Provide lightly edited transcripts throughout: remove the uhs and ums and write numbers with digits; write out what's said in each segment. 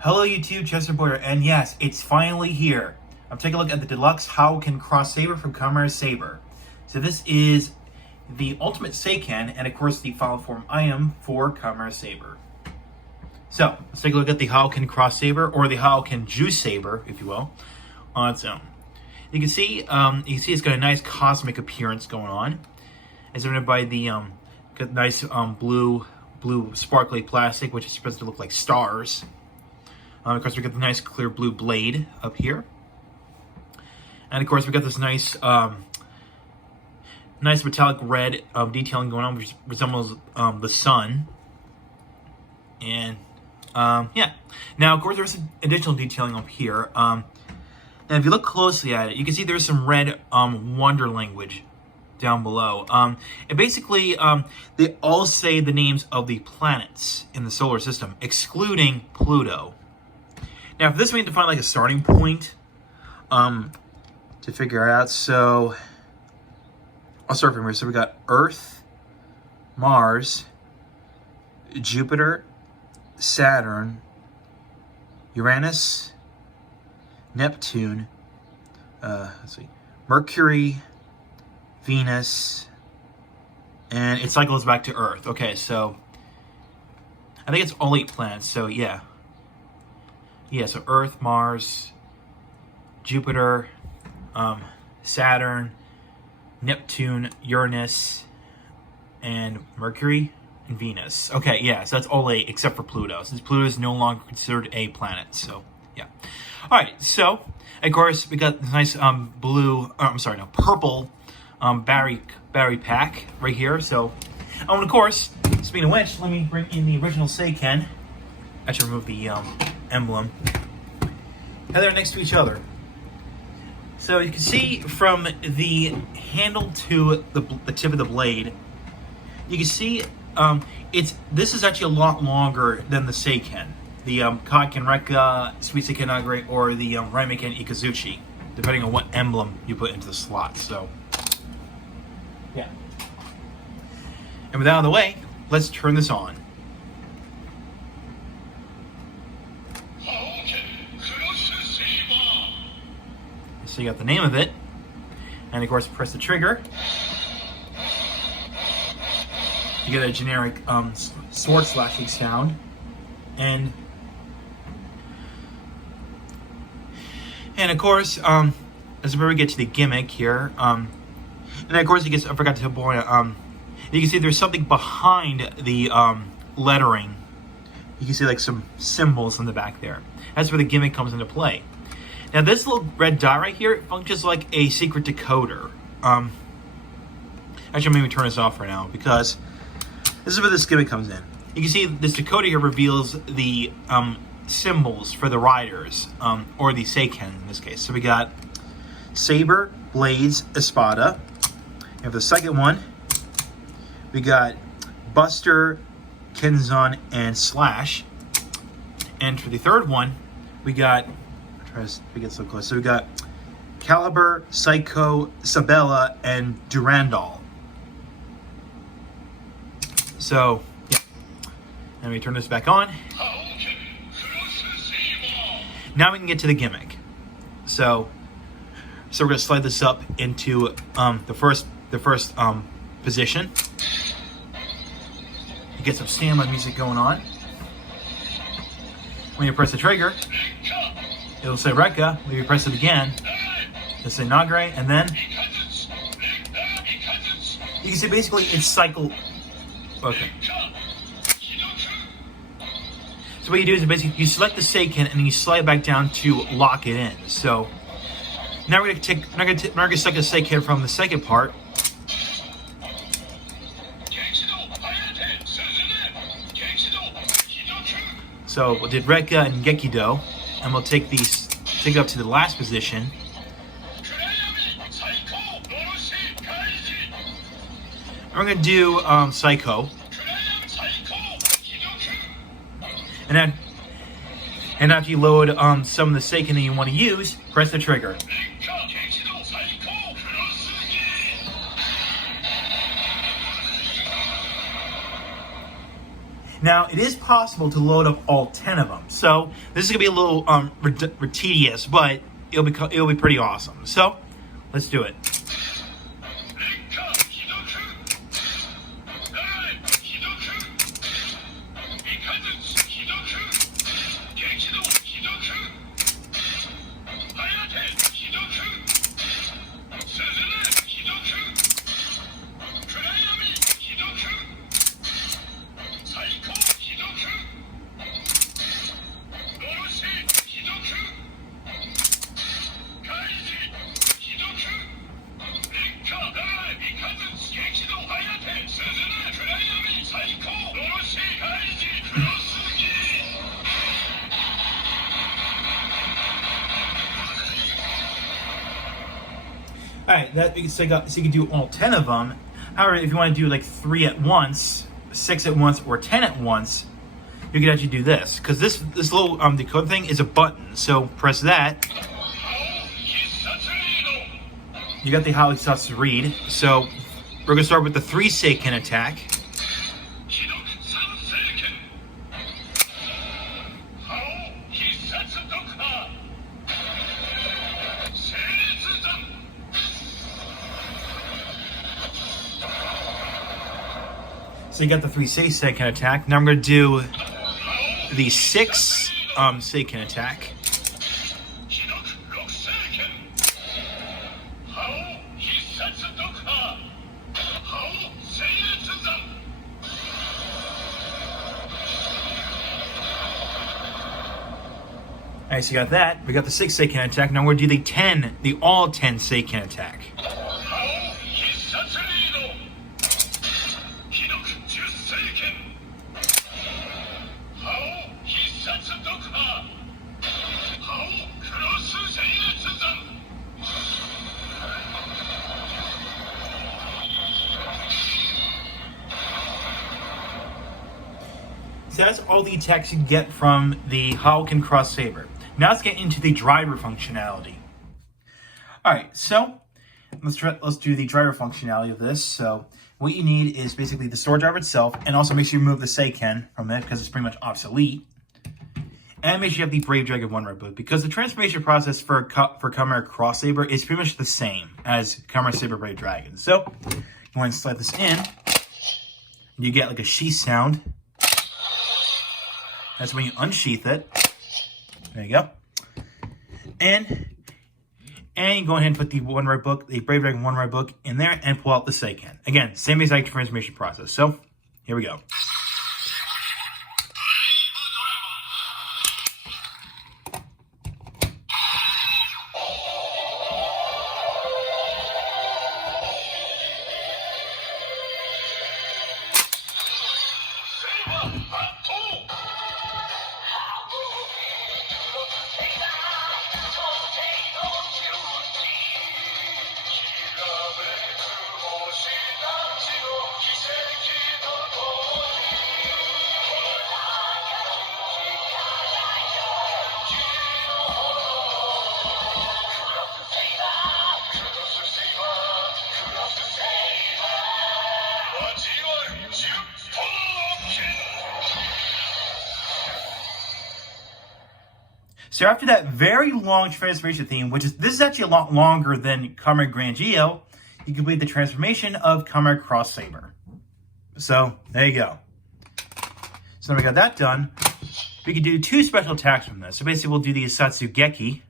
Hello YouTube, Chester Boyer, and yes, it's finally here. I'm taking a look at the deluxe Haouken Xross Saber from Kamen Xross Saber. So this is the ultimate Seiken, and of course the final form item for Kamen Xross Saber. So, let's take a look at the Haouken Xross Saber, or the Haouken Xross Saber, if you will, on its own. You can see it's got a nice cosmic appearance going on. It's surrounded by the got nice blue sparkly plastic, which is supposed to look like stars. Of course, we got the nice clear blue blade up here, and of course, we got this nice, nice metallic red detailing going on, which resembles the sun. And yeah, now of course, there's some additional detailing up here. And if you look closely at it, you can see there's some red wonder language down below. And basically, they all say the names of the planets in the solar system, excluding Pluto. Now, for this, we need to find like a starting point to figure out. So, I'll start from here. So we got Earth, Mars, Jupiter, Saturn, Uranus, Neptune, let's see, Mercury, Venus, and it cycles back to Earth. Okay, so I think it's all 8 planets. So yeah. Yeah, so Earth, Mars, Jupiter, Saturn, Neptune, Uranus, and Mercury, and Venus. Okay, yeah, so that's all 8 except for Pluto, since Pluto is no longer considered a planet, so yeah. Alright, so, of course, we got this nice purple battery pack right here, so, and of course, speaking of which, let me bring in the original Seiken. I should remove the emblem. And they're next to each other. So you can see from the handle to the tip of the blade, you can see this is actually a lot longer than the Seiken, the Kaken Rekka, Sweet Seiken Nagare, or the Raimaken Ikazuchi, depending on what emblem you put into the slot. So yeah. And with that out of the way, let's turn this on. So you got the name of it, and of course press the trigger. You get a generic sword slashing sound, and of course as where we get to the gimmick here, and of course I forgot to point out, you can see there's something behind the lettering. You can see like some symbols in the back there. That's where the gimmick comes into play. Now this little red dot right here functions like a secret decoder. Actually, maybe turn this off right now, because this is where this gimmick comes in. You can see this decoder here reveals the symbols for the riders, or the Seiken in this case. So we got Saber, Blades, Espada. And for the second one, we got Buster, Kenzan, and Slash. And for the third one, we got, we get so close. So we got Caliber, Psycho, Sabella, and Durandal. So yeah, and we turn this back on. Now we can get to the gimmick. So we're gonna slide this up into the first position. You get some standby music going on. When you press the trigger, it'll say Rekka. When you press it again, it'll say Nagare, and then you can see basically it's cycle. Okay. So what you do is basically you select the Seiken and then you slide it back down to lock it in. So now we're gonna select the Seiken from the second part. So we did Rekka and Gekido, and we'll take it up to the last position. And we're gonna do Psycho, and after you load some of the Seiken that you want to use, press the trigger. Now, it is possible to load up all 10 of them. So, this is going to be a little tedious, but it'll be pretty awesome. So, let's do it. Alright, so you can do all 10 of them. However, if you want to do like 3 at once, 6 at once, or 10 at once, you can actually do this. Because this little decoder thing is a button. So press that. You got the Haouken Xross read. So we're going to start with the 3 Seiken attack. So you got the 3 Seiken attack. Now I'm going to do the 6 Seiken attack. Alright, so you got that. We got the 6 Seiken attack. Now we're going to do the all 10 Seiken attack. So that's all the attacks you get from the Haouken Xross Saber. Now let's get into the driver functionality. Alright, so let's do the driver functionality of this. So what you need is basically the Swordriver itself, and also make sure you remove the Seiken from it because it's pretty much obsolete. And make sure you have the Brave Dragon 1 Red Book, because the transformation process for Kamen Xross Saber is pretty much the same as Kamen Saber Brave Dragon. So you want to slide this in, and you get like a sheath sound. That's when you unsheath it. There you go. And you go ahead and put the Brave Dragon 1 Red Book in there and pull out the Seiken. Again, same exact transformation process. So, here we go. So after that very long transformation theme, this is actually a lot longer than Kamen Grand Geo, you complete the transformation of Kamen Xross Saber. So there you go. So now we got that done. We can do 2 special attacks from this. So basically we'll do the Isatsu Geki.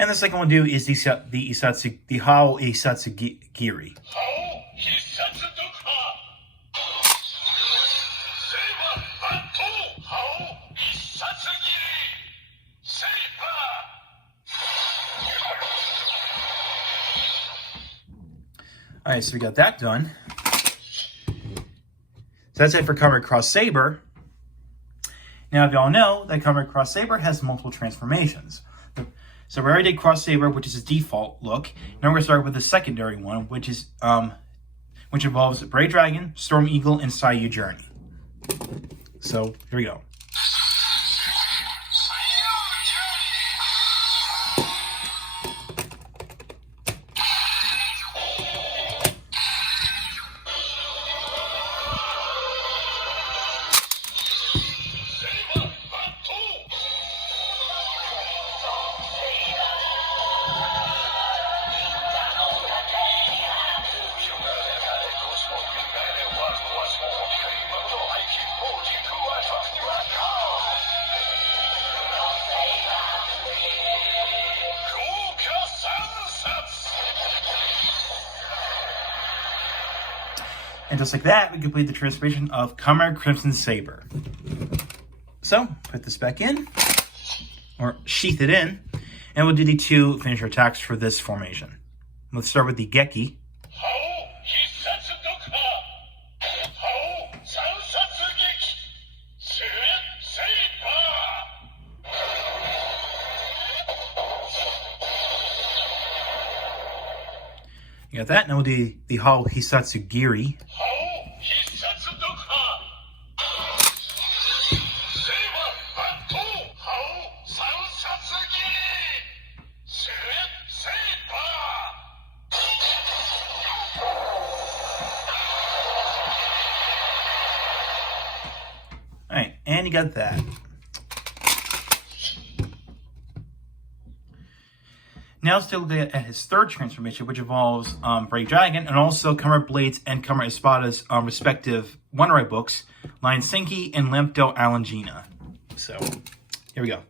And the second one we'll do is the Haouken Xross Giri. Alright, so we got that done. So that's it for Kamen Xross Saber. Now, if y'all know that Kamen Xross Saber has multiple transformations. So we already did Xross Saber, which is his default look. Now we're going to start with the secondary one, which involves Brave Dragon, Storm Eagle, and Seiyu Journey. So here we go. And just like that, we complete the transformation of Kamen Xross Saber. So, put this back in, or sheath it in, and we'll do the 2 finisher attacks for this formation. Let's start with the Geki. You got that. Now we'll do the Haouken Giri. Alright, and you got that. Now let's take a look at his 3rd transformation, which involves Brave Dragon and also Kamen Blades and Kamen Espada's respective Wonder books, Lion Senki and Lampdo Alangina. So, here we go.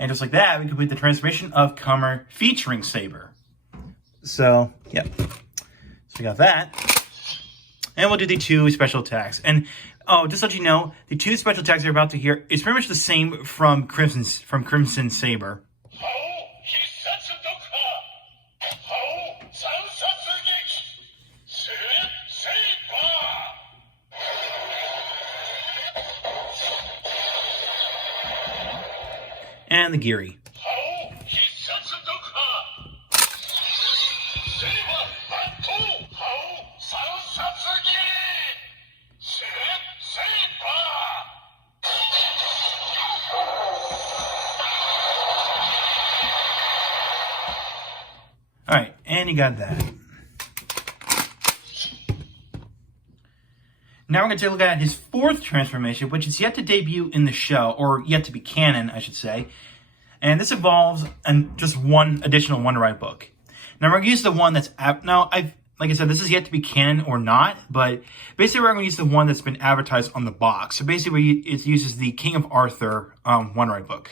And just like that, we complete the transformation of Kamen featuring Saber. So, yeah. So we got that. And we'll do the 2 special attacks. And, oh, just to let you know, the 2 special attacks you're about to hear is pretty much the same from Crimson Saber. And the Giri. Alright, and you got that. Now we're going to take a look at his 4th transformation, which is yet to debut in the show, or yet to be canon, I should say. And this involves just 1 additional Wonder Ride book. Now we're going to use the one that's like I said, this is yet to be canon or not, but basically we're going to use the one that's been advertised on the box. So basically it uses the King of Arthur Wonder Ride book.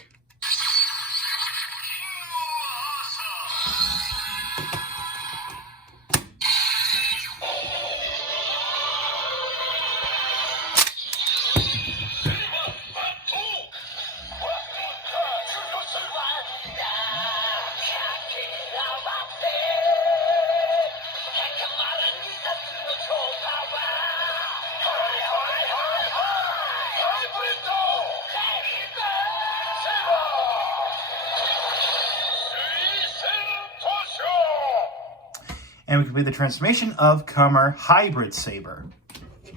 And we complete the transformation of Kamen Hybrid Saber.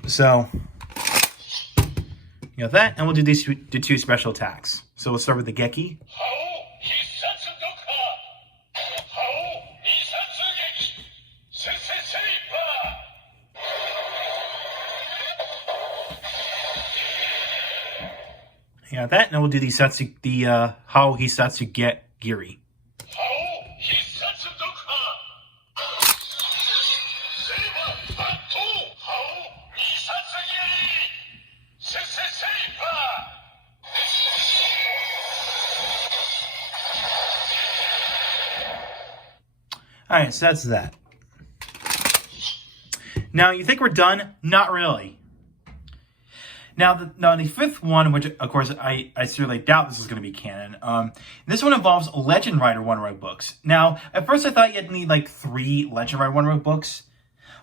So, you got that, and we'll do these 2 special attacks. So we'll start with the Geki. You got that, and we'll do the Haouken Giri. Alright, so that's that. Now, you think we're done? Not really. Now, the 5th one, which, of course, I certainly doubt this is going to be canon, this one involves Legend Rider Wonder Ride books. Now, at first I thought you'd need, like, 3 Legend Rider Wonder Ride books.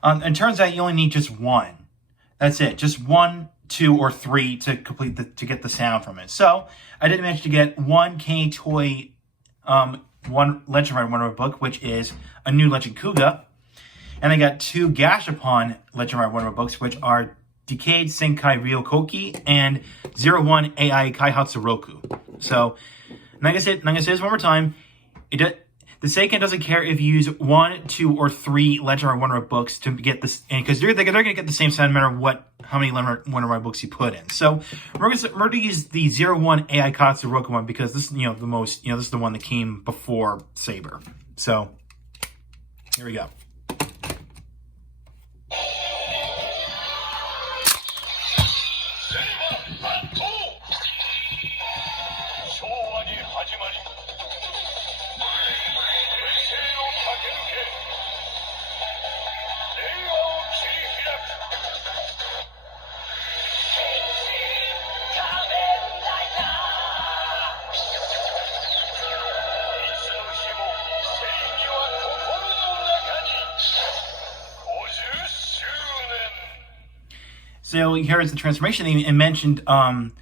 And it turns out you only need just 1. That's it. Just 1, 2, or 3 to to get the sound from it. So, I did manage to get 1 K-Toy 1 Legend Rider Wonder Ride book, which is a new Legend Kuga. And I got 2 Gashapon Legendary Wonder books, which are Decade Senkai Ryokoki and 01 AI Kaihatsu Roku. So, like I said, I'm gonna say this one more time. The Seiken doesn't care if you use 1, 2, or 3 Legendary Wonder books to get this, because they're gonna get the same sound no matter how many Wonder books you put in. So we're gonna use the 01 AI Kaihatsu Roku one because this is this is the one that came before Saber. So here we go. So here is the transformation theme, and mentioned Showa,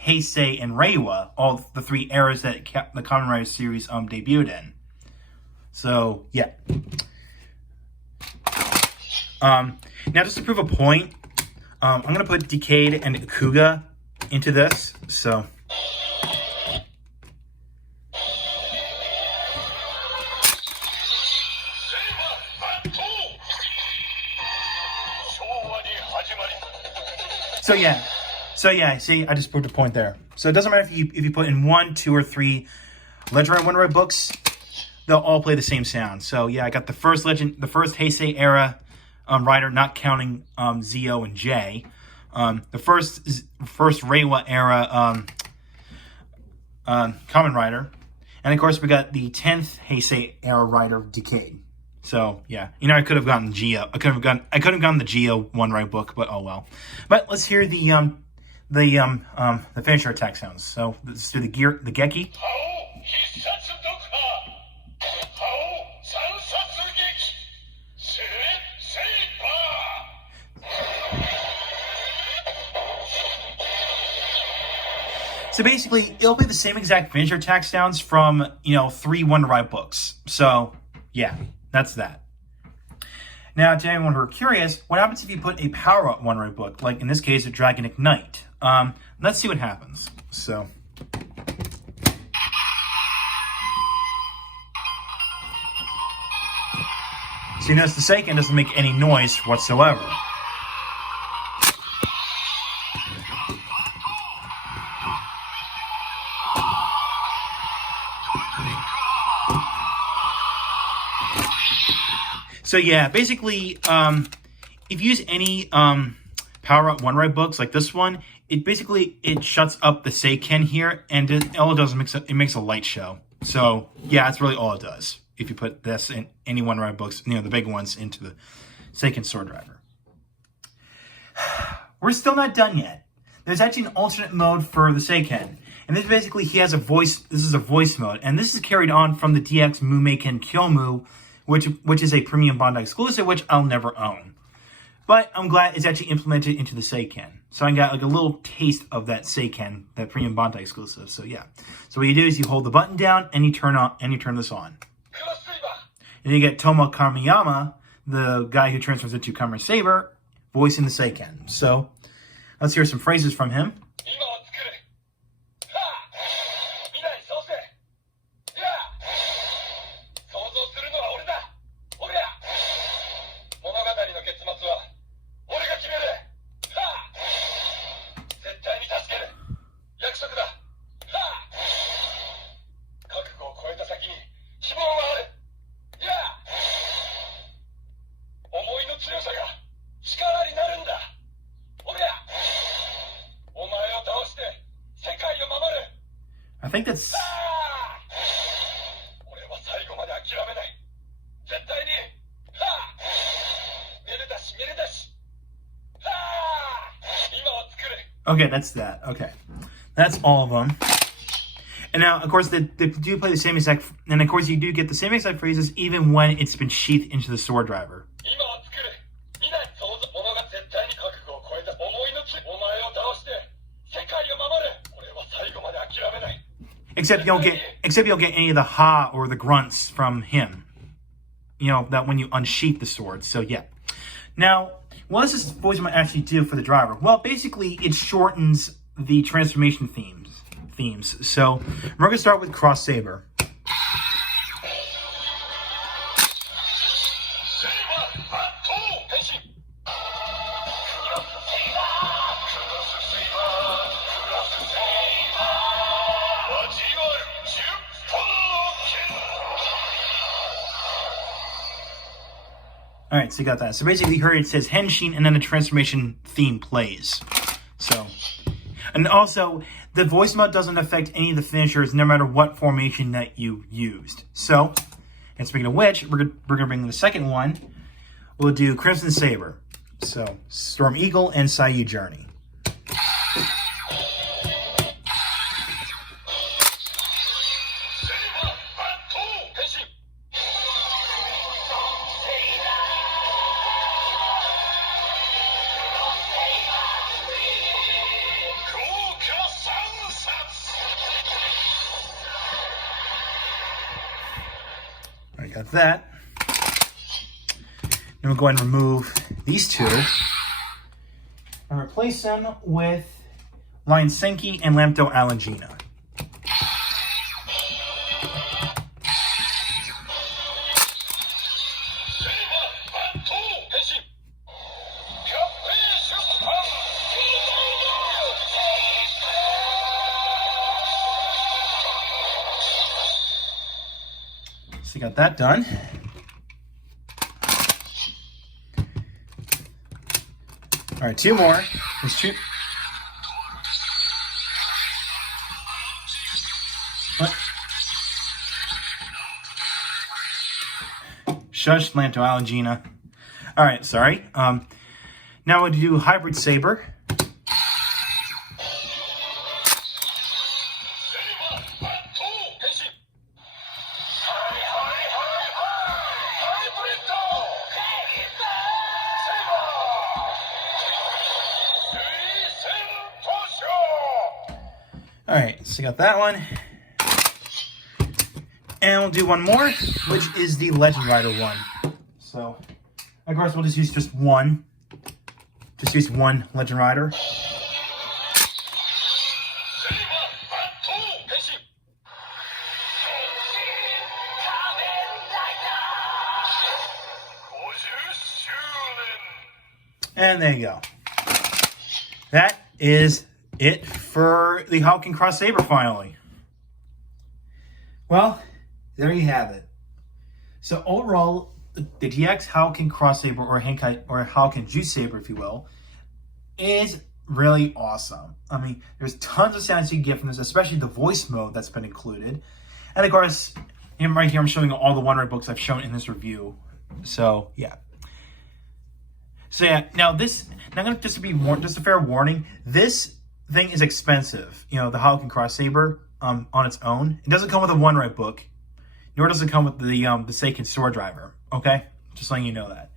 Heisei, and Reiwa, all the 3 eras that the Kamen Rider series debuted in. So yeah. Now just to prove a point, I'm gonna put Decade and Ikuga into this. So. So yeah, see, I just proved a point there. So it doesn't matter if you put in 1, 2, or 3 Legendary Wonder books, they'll all play the same sound. So yeah, I got the first Heisei era Rider, not counting Zio and J. The first Reiwa era Kamen Rider, and of course we got the 10th Heisei era Rider Decade. So yeah, I could have gotten Geo. I could have gotten the Geo one right book, but oh well. But let's hear the finisher attack sounds. So let's do the Geki. So basically, it'll be the same exact finisher attack sounds from 3 Wonder Ride books. So yeah. That's that. Now, to anyone who are curious, what happens if you put a power-up Wonder Ride book, like in this case, a Dragon Ignite? Let's see what happens. So you notice the Seiken doesn't make any noise whatsoever. So yeah, basically, if you use any power-up Wonder Ride books like this one, it shuts up the Seiken here, and all it does is it makes a light show. So yeah, that's really all it does. If you put this in any Wonder Ride books, the big ones, into the Seiken Swordriver. We're still not done yet. There's actually an alternate mode for the Seiken. And this basically, he has a voice. This is a voice mode, and this is carried on from the DX Mumeiken Kyomu, which is a premium Bandai exclusive, which I'll never own. But I'm glad it's actually implemented into the Seiken. So I got like a little taste of that Seiken, that premium Bandai exclusive. So yeah. So what you do is you hold the button down and you turn this on. And you get Toma Kamiyama, the guy who transfers into Haouken Saber, voicing the Seiken. So let's hear some phrases from him. I think that's... Okay, that's that. Okay. That's all of them. And now, of course, they do play the same exact... And, of course, you do get the same exact phrases even when it's been sheathed into the Swordriver. Except you don't get any of the ha or the grunts from him. that when you unsheath the sword. So yeah. Now, what does this voice mode actually do for the driver? Well, basically, it shortens the transformation themes. So we're gonna start with Xross Saber. All right, so you got that. So basically, here it says Henshin, and then the transformation theme plays. So, and also, the voice mode doesn't affect any of the finishers, no matter what formation that you used. So, and speaking of which, we're gonna bring in the second one. We'll do Crimson Saber. So, Storm Eagle and Seiken Journey. I got that. Then we'll go ahead and remove these two and replace them with Lion Senki and Lambto Alangina. So got that done. All right, two more. Let's shoot. What? Shush, Lambto Alangina. All right, sorry. Now we'll do Hybrid Saber. All right, so you got that one. And we'll do one more, which is the Legend Rider one. So, of course, we'll just one. Just use one Legend Rider. And there you go. That is it for the Haouken Xross Saber finally. Well, there you have it. So overall, the DX Haouken Xross Saber, or Haouken Xross Saber, if you will, is really awesome. I mean, there's tons of sounds you can get from this, especially the voice mode that's been included. And of course, right here I'm showing all the one-rate books I've shown in this review. So yeah. So yeah, just a fair warning, this thing is expensive. The Haouken Xross Saber on its own. It doesn't come with a one-rate book, nor does it come with the Seiken Swordriver. Okay, just letting you know that,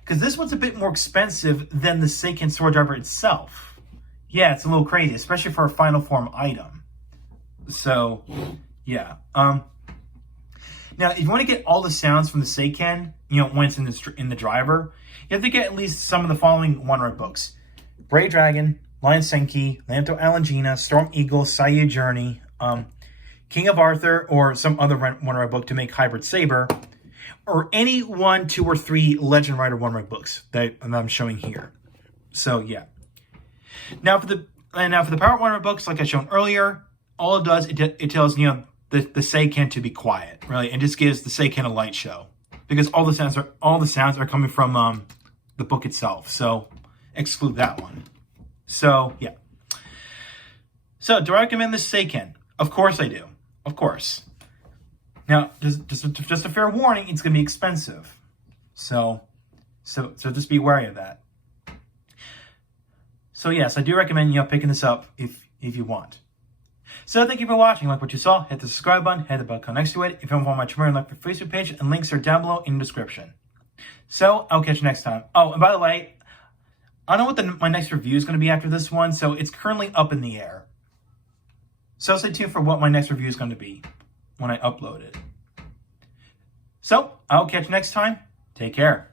because this one's a bit more expensive than the Seiken Swordriver itself. Yeah, it's a little crazy, especially for a final form item. So yeah. Now, if you want to get all the sounds from the Seiken, when it's in the driver, you have to get at least some of the following one-rate books: Brave Dragon, Lion Senki, Lambto Alangina, Storm Eagle, Seiken Journey, King of Arthur, or some other one-rate book to make Hybrid Saber, or any 1, 2, or 3 Legend Rider one-rate books that I'm showing here. So yeah. Now for the Power one-rate books, like I shown earlier, all it does, it tells the Seiken to be quiet, really, and just gives the Seiken a light show, because all the sounds are coming from the book itself. So exclude that one. So yeah. So do I recommend this Seiken? Of course I do. Of course. Now, just a fair warning, it's going to be expensive. So just be wary of that. So yes, I do recommend picking this up if you want. So thank you for watching. Like what you saw, hit the subscribe button, hit the bell icon next to it. If you want to follow my Twitter and like my Facebook page, and links are down below in the description. So I'll catch you next time. Oh, and by the way, I don't know what my next review is going to be after this one, so it's currently up in the air. So stay tuned for what my next review is going to be when I upload it. So, I'll catch you next time. Take care.